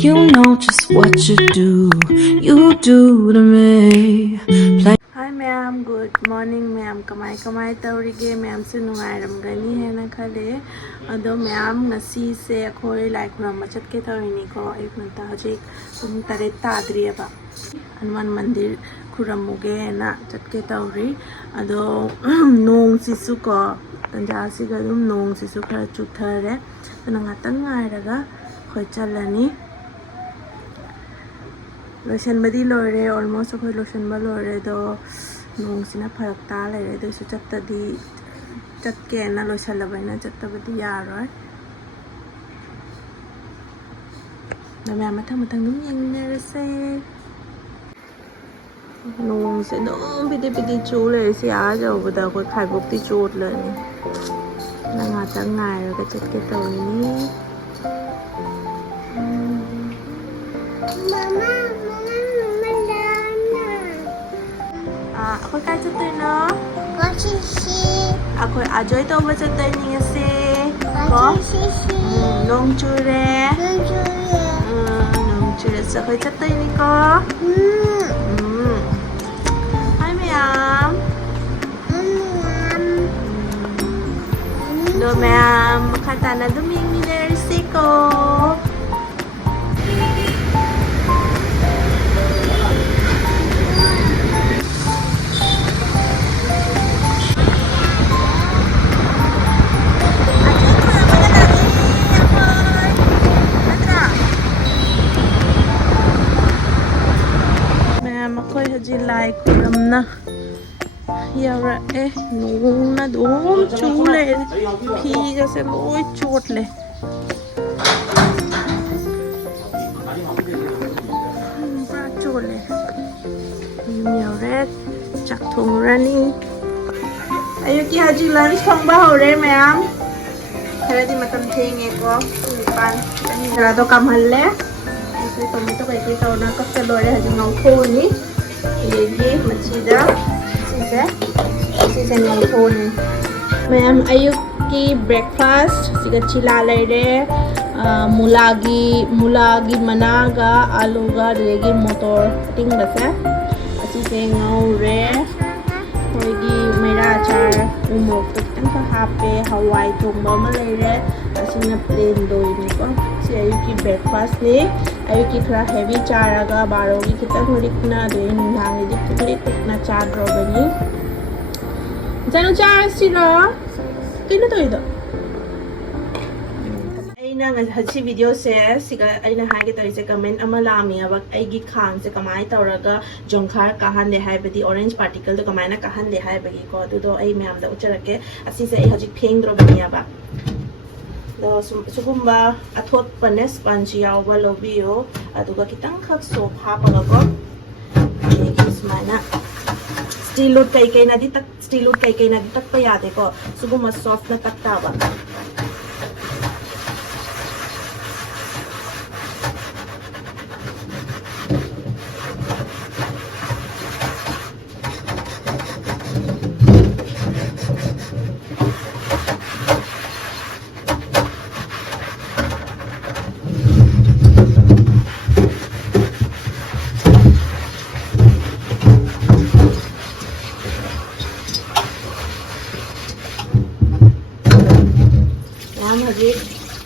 You know just what you do to me. Hi ma'am, good morning ma'am. Kamay taurige ma'am se nungairamgani hena khale. Ado ma'am ngasi se akhoi lai khuram chatke tawini ko ayuk nanta hajik pung 8 tadriya ba. Hanuman mandir khuramuge na chatke tawri. Ado nong sisu ko tanja siga dum nong sisu khara chuthare. Tana ngatang ngairaga khoi chalani. Lotion badi lore almost akhoi lotion ba lore do nong sina pharak ta lere do su chatta di chatke na lotion labaina chatta badi yaroi na me mathang dum yengner se nong se dom bidi chu le se a jo bada ko khai bok ti chot le ni na nga ta ngai ro ka chatke to ni Ako'y kahit sa tayo, no? Ako'y ajoy to ba sa tayo niya si? Nong chure? Nong chure. Sa ako'y sa tayo ni ko? Hi, ma'am. No, ma'am. Makata na duming minersi ko. Ako'y haji like kuram na yara nung na dum chule phi jase loi chot le ba chole yare chak thong rani ayuki haji lunch thong ba hore ma'am khare di matam thenge ko pan jara to kam halle ऐसे tomato kai to na kap se lore haji ngau tho ni ये मछीदा इसे नहीं थोने ma'am अयुक की breakfast सिगा चिला ले रे मुलागी मनागा आलूगा रेगी motor टिंग बसे अच्छी से ngau re होगी मेरा अचार उमोक तो कितन का हापे हवाई थोंबा में ले रे असीना प्लेन दो इनको सी अयुक की ब्रेकफास्ट ने ayuki khara heavy charaga barogi kita hurikna de nungangi dik tikna chadro bani janu char sira kino to ido aina hachi video se siga aina hage to ise comment ama lami abak aigi khang se kamai tawraga jongkhar kahan le haibadi orange particle to kamai na kahan le haibagi ko du do ai myam da ucharake asi se ai haji pheng dro bani aba sugumba athot pane sponge yawa lobio aduga kitang khak soap hapaga ko ismana steel wood kai na di tak pa yate ko sugumba soft na takta ba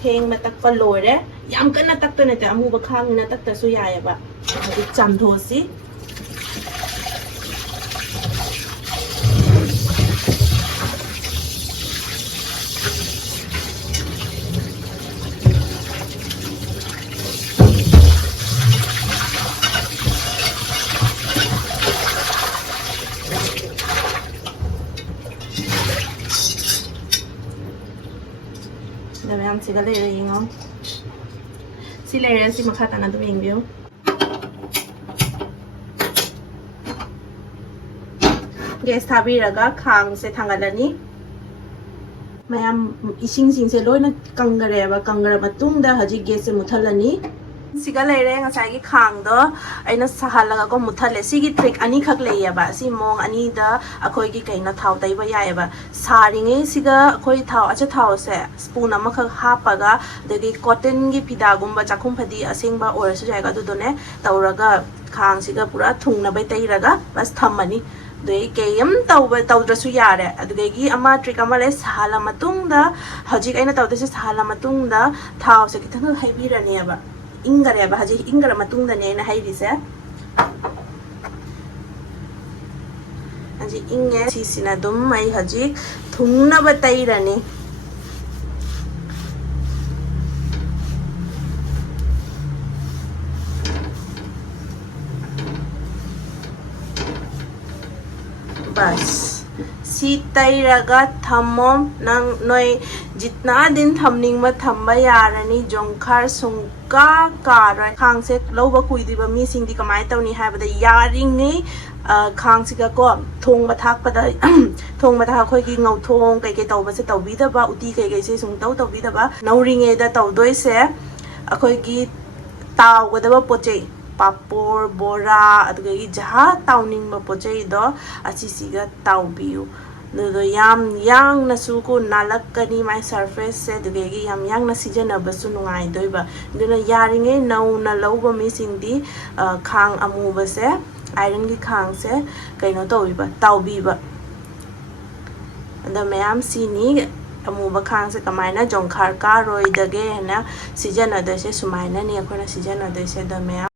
Heng matak pa lore yam kan na takto na te amu ba khang na takta su yaya ba hadi cham thosi siga le yingo si le si makhata na dum yingbiu gas thabi raga khang se thangalani mayam ising sing se loina kangare ba kangara matung da haji gas se muthalani siga leire ngasai gi khang do aina sahalaga ko muthale sigi trick ani khak leiyaba si mong ani da akhoi gi kaina thau taiba yaiba saringe siga akhoi thau acha thau se spoon ama khak hapaga degi cotton gi pida gumba chakhum phadi asengba orasu jaiga du done tauraga khang siga pura thungna bai tairaga bas thamani dei kayam tawdrasu yare adugegi ama trick ama le sahala matungda hajik aina tawdese sahala matungda thau se kitang haibirani aba ingare ba haji ingara matungda ne na haidise haji inge sisina dum mai haji thungna batairani bas si tairaga thamom nang noi jitna din thamning ma thamba yarani jongkhar sungka karai khang se loba kuidiba mi sing di kamai tawni habada yaringi khang siga ko thong ma thak pada thong ma thak khoi gi ngau thong kai kai tawba se tawbi da ba uti kai kai se sung tawbi da ba nauringe da tawdoi se akhoi gi taw godaba poche papor bora adugagi jaha tawning ma poche do asisiga tawbiu do yam yang na su ko nalakani my surface se dugegi yam yang na sijana basu nungai doiba duna yaringe nau na loba mi singdi khang amu ba se iron gi khang se kaino tobiba tawbiba anda mayam sini amuba khang se kamaina jongkhar ka roi dage na sijana de se sumaina ni akhona sijana de se da mayam